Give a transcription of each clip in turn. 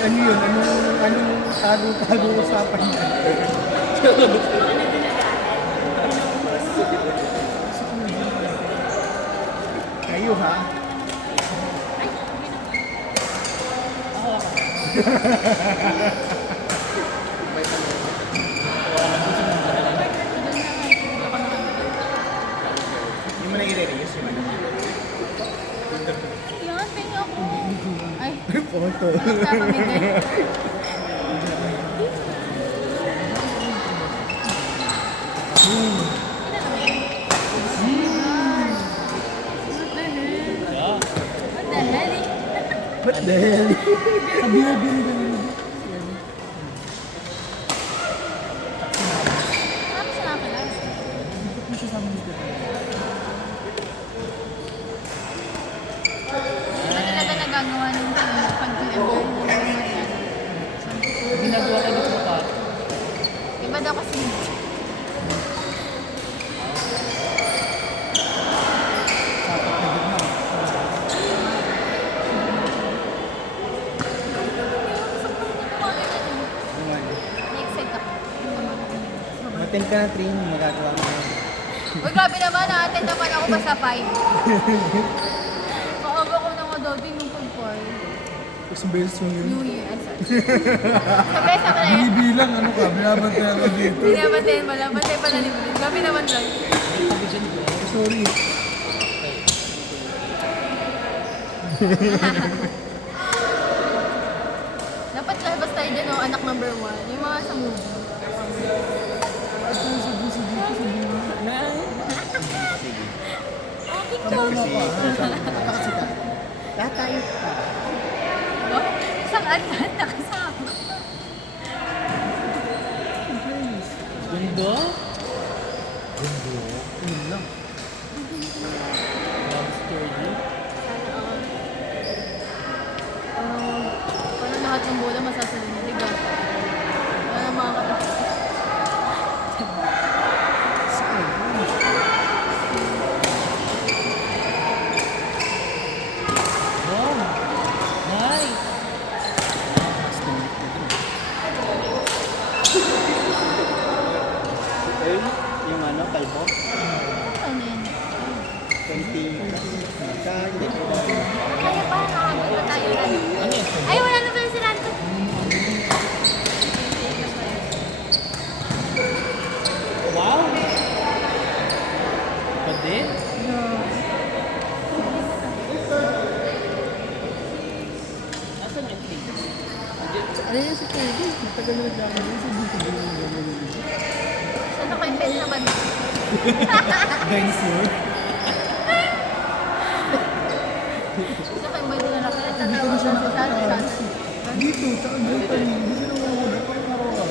ano yun? Anong tago usapan niya? Kayo ha? Hindi mo na i-reuse yun. Yan, tingin ako. Ay, Photo. napamigay. What the hell? Sabi na din ganun. Tapos na ako lang. Bakit mo siya sa amin dito? Di ba talaga nagagawa ng pag-ember? Ginagawa ka dito pa. Iba daw kasi. Sapat na gitna. Na-excite ako. Matin ka na training, magagawa mo. Uy, grabe naman, na-attend naman ako basta 5. Maaga ko na nga dati nung pag-4. Isang beses mo yun. New Year, sabi sa pala yan. Binibilang, ano ka, binabantay ako dito. Binabantayan pala, bantay pala ni Bruce. Grabe naman lang. Sorry. Dapat lalabas tayo dyan, oh, anak number 1. Yung mga sa movie. At yung sa dito. Oh, Kamu picture. mo pa. Nakakasita. Lahat tayo pa. Oh, isang anak nakasama. Ganda? Yun lang. Love story? Sana all. Parang lahat ng bola masasalin na, diba? Wala na mga kapatid. Saan? Wow! Nice! Yung ano, kalbo? Ano yun? 20. Hindi. Kaya pa, nakabot pa tayo. Ano yun? Ay, wala na pala si Ranto. Wow! Pwede? Nasaan yung team? Ano yun si Pwede? Matagal na naglalaro sa dito. Sana kayo pwede naman. Dinosaur? Sana kayo pwede na lang. Kaya Hindi ko na siya nakataas. Dito, tsaka dito. Hindi siya namahuli. Parang araw-araw.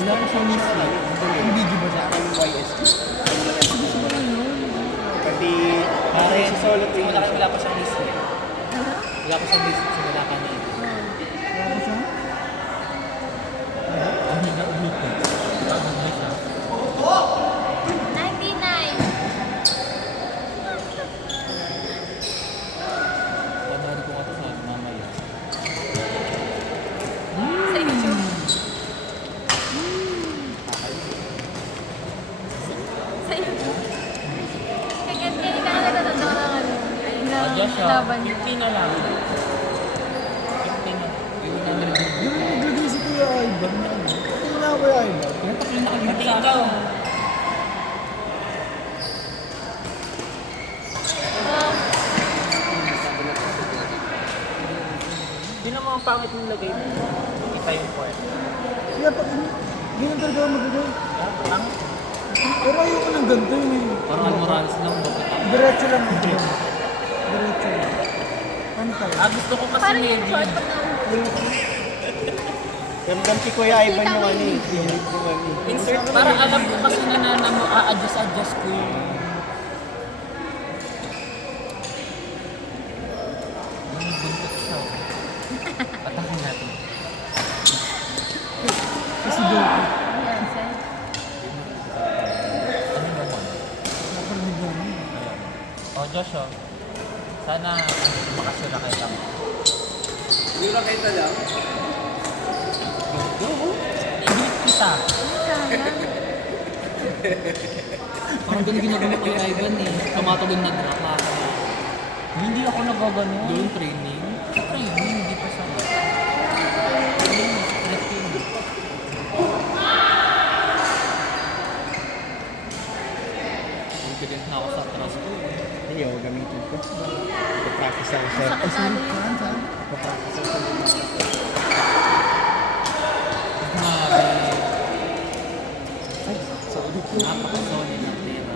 Wala ko sa miss lang. Ang video ba siya? Pati Pare, solo team. wala pa siyang miss eh. Wala pa siyang miss. Simula ka niya. Wala ko siya? Hindi na ulit eh. Hindi siya. 99. Panari ko nga ito sa mamaya. Sa YouTube. Sa YouTube. Kaya ka na nagtatanda ng ano. Adjust siya. Laban niya. 50 na lang. 50 na. Iwan na nila. Yung naglagay si Kuya Ivan na ano. Tingnan na Kuya Ivan. Pati ikaw. Oh, Hindi naman ang pangit yung lagay mo. Kita yung point. Kaya pag ganyan talaga ako magagawin. Ang Pero ayoko ng ganito yun eh. parang Morales lang. Diretso lang. Diretso lang. Ano tayo? Gusto ko kasi parang yung navy. short pag naupo. Ramdam si Kuya Ivan yung ano eh. Yung ano eh. Insert. Parang alam ko kasi na mo a-adjust ko yung... Yung buntot siya. Patakin natin. Kasi doon. Yan, sir. Ano naman? Naparinig mo yun. Josh, sana makasira kayo lang. Igilit kita. Parang ganun ginagawa ko kay Ivan eh. Tumatagod na drop na ako. Hindi ako nagagano. Doon training. Sa training, hindi pa sa training. Training. Confident na ako sa trust ko. Hindi ako gamitin ko. Practice ako sa... Sakit lalo yun. Practice ako sa... Grabe. Napaka-solid ng pera.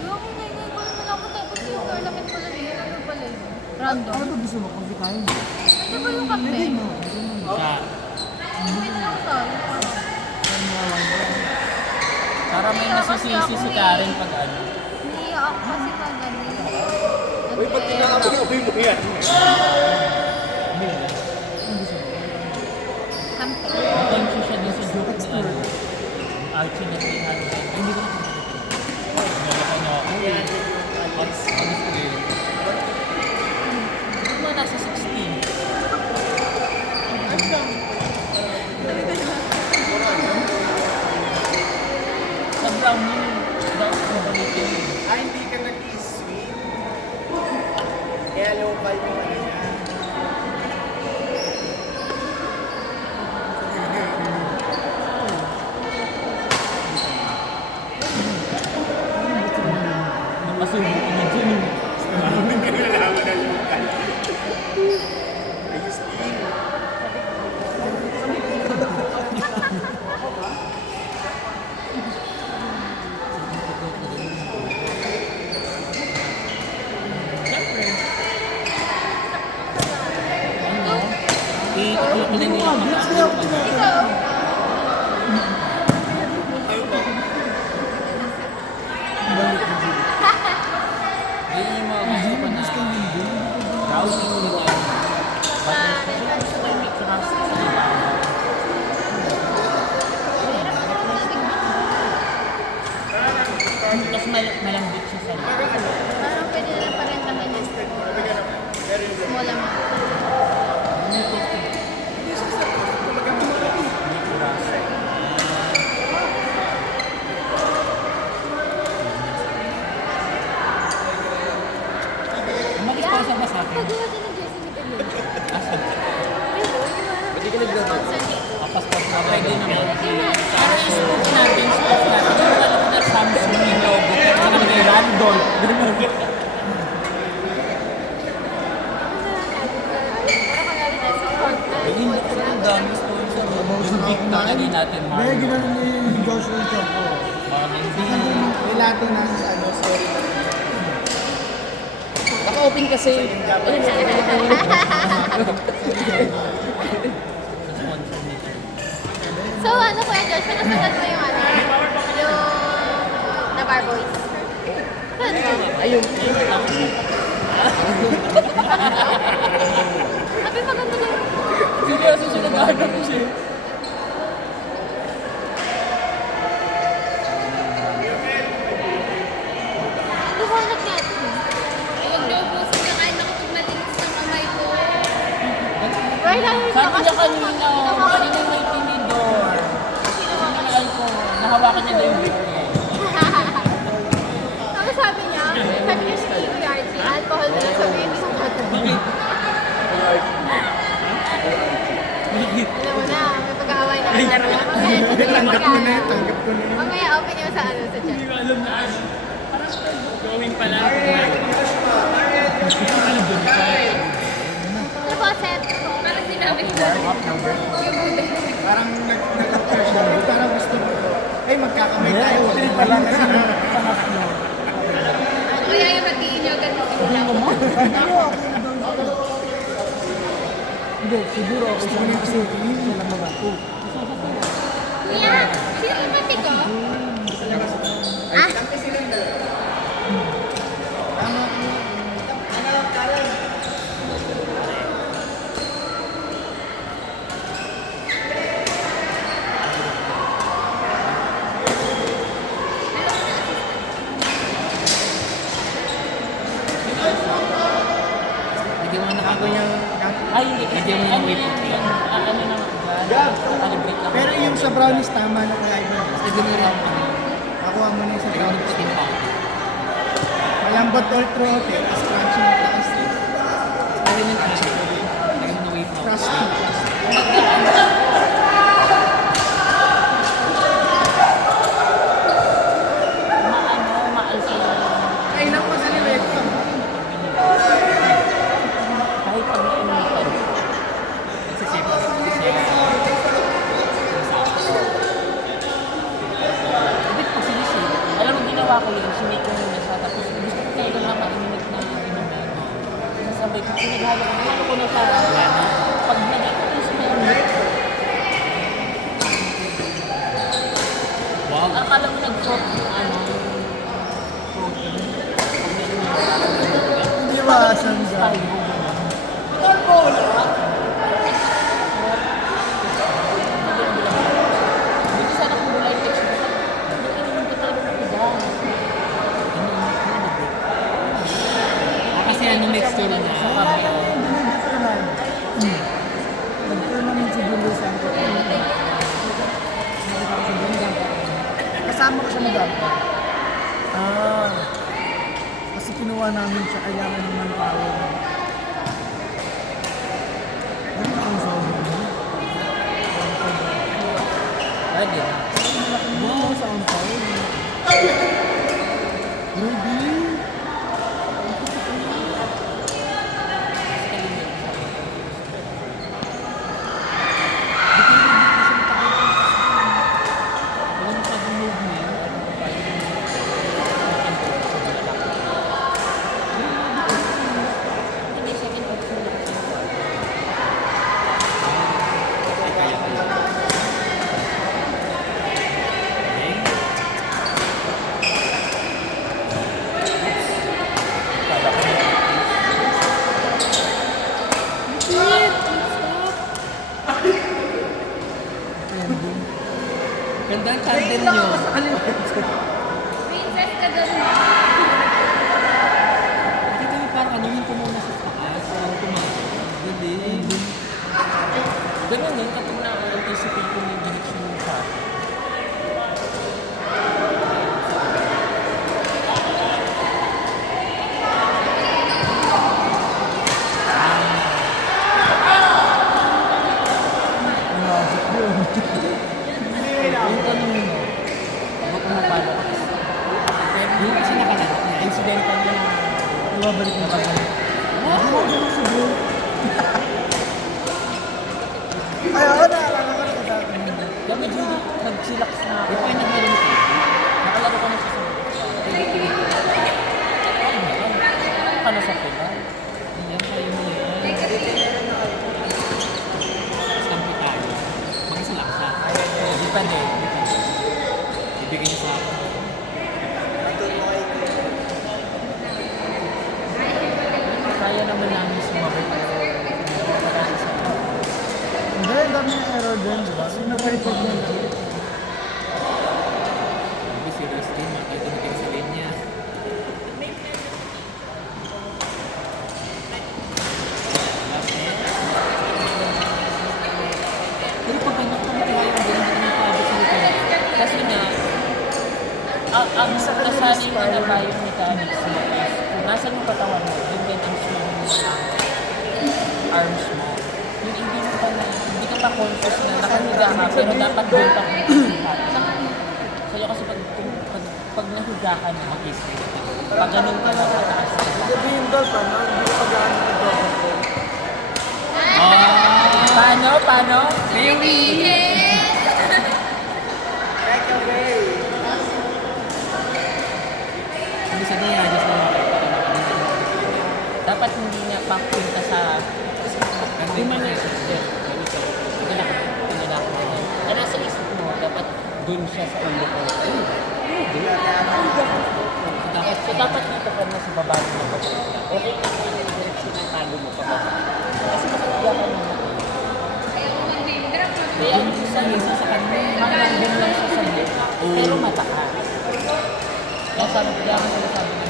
Yung ako ngayon ko naman ako tapos yung tournament pala yun. Ano pala yun? Random. Ano ba gusto mo? Coffee tayo? Pwede ba yung kape? Pwede mo. Siya. Wait lang tayo. Para may nasisisi si Karen pag ano. Naiiyak ako kasi pag ano. Uy, ba't kinakamoy mo yan? Kampe. Attention siya din sa joke ni ano. Archie na 300. Hindi ko na pinag-ito. Nalaka niya ako. Pag-alis ko yun. Ba't na nasa 16? Sa brown yun. Brown ko balikin. Hindi ka nag-i-sweet. Kaya local yung ano niya. Napasubo ko na dyan. Siyempre. Ano? I-upload na nila mga Ikaw. Ayun yung mga gusto ko na browsing nila. But gusto ko yung picture ng sa iba. Tapos malambit siya sa iba. Parang pwede na lang parentahan yun. Small amount. Umalis pa sa basa atin. Pagawa din ng Jersey ni Galil. Asa? Pwede ka nag-sponsor dito. Kapaspas na pwede naman. Pero i-scoop natin, scoop natin. Yung alam ko na Samsung yung logo. Pero nakalagay random. Hindi ko na dami sponsor. Nakalagay natin Kaya Marlon. ginawa ni Joshua yung job ko. Marlon D. Nilato na sa ano, sorry. Naka-open kasi. Sponsor nito. So ano Kuya Josh, pinasukat mo yung ano? Yung The Bar Boys. Saan mo? Ayun. Sabi maganda lang. Hindi kasi siya nag-ahanap siya. Ang liwanag natin. Huwag daw po sinakain ako pag malinis ng kamay ko. Right lang yun. Sabi niya kanina, kanina may tinidor. Sinabi ko, nahawakan niya na yung grip niya. Ano sabi niya? Sabi niya si Kuya Archie, alcohol na lang sabihin mo sa katabi. Alam mo na, may pag-aaway na ang laro. Tanggap ko na yan, tanggap ko na yan. Mamaya open niyo sa ano, sa chat. Hindi ko alam na ano. Parang going pala. Ano po, Seth? Parang sinabi ko na. Yung bude. Parang nag-crush na mo. Parang gusto mo to. Ay, magkakamay tayo. Hindi pala kasi pangatlo. Kaya yung mag-iinyogan mo. Hindi, siguro ako sa mga kasi hindi lang mabato. Kuya, sino yung mati ko? Ah? Lagyan mo ng whipped cream. Ano naman dyan? Gab, Calibrate lang. pero yung sa brownies tama na kaya iba. Kasi doon lang ano. Nakuha mo na yung sa Lagyan mo ng brownies. steam powder. Malambot all through, okay. Tapos crunchy na plastic. Lagyan mo ng ano. Lagyan mo ng whipped powder. Frosty. Maalsa lang. Kailan pa sa liwet ko? Kahit pag nainitan. Nagsisipas. Ibig ko sinisip. Alam mo, ginawa ko yun. Sinake ko muna siya. Tapos gusto ko kayo lang mainit na inumin. Sasabay ko, pinaghalo ko. Ano ko na siya? Wala na. Pag nagay ko yung sinunod, Wow. akala mo nag-drop yung ano, protein. Pag nainitan. Hindi ba asan dyan? Buti sana kung wala yung texture. Hindi naman ko talaga napigahan. Kasi anong texture niya? Nag-tournament si Bulusan ko. Kasama ko siya mag-apa. Kasi kinuha namin siya, kailangan ng manpower. Ano ang sound mo? Pwede na. Wow, sound power. Ruby! Walang masyadong movement. Hindi, second option na kasi. Ganda ang tandem nyo. Princess ka doon. Kasi kami parang anuhin ko muna sa taas. Parang galing. Ganun din kapag na-anticipate ko yung direction mo sa yung tanong mo, kapag pumapalo ka, Yung kasi nakalala niya. incidental lang na Ibabalik na tayo. Wow! Ganun si Bro. Ay, ako na. Alam ko na dati. kaya medyo nag-chillax na ako. Yung pa yung naglaro mo kayo. Nakalaro ko na sa ka na sa pila. Ayan, kayo mo yan. Stampi tayo. Mag-isa lang siya. Depende. Ibigay niya sa akin. Kaya naman namin sumabit. Hindi, dami ng error din, di ba? Sinapaipag mo na. Sabi si Rustin, makita na kayo sa linya. Pero pag ganyan kami kaya yung ganyan kami paabot sa likod. Kasi nga, ang kasaling na biomechanics mo is kung nasan yung katawan mo, yun din ang swing mo ng arms mo. Yung hindi mo pa na, hindi ka pa conscious na nakahiga ka, pero dapat doon pa sa'yo kasi pag nahiga ka na, pag ganun ka na, pataas ka. Sabihin daw pa, no? Hindi ko pag-ano ng double. Paano? Paano? Hindi sa niya, just na makita ka na kanina. Dapat hindi nga papunta sa Hindi man eh. Kaya nasa isip mo, dapat dun siya sa ulo ko. Dapat dito ka na sa baba mo na papunta. Okay na yung direction ng talo mo pababa. Kasi makakaya ka na. Kaya ang isa sa kanya, hanggang din lang siya sa gitna. Pero mataas. Kaya sabi ko, kaya ako sabi ko,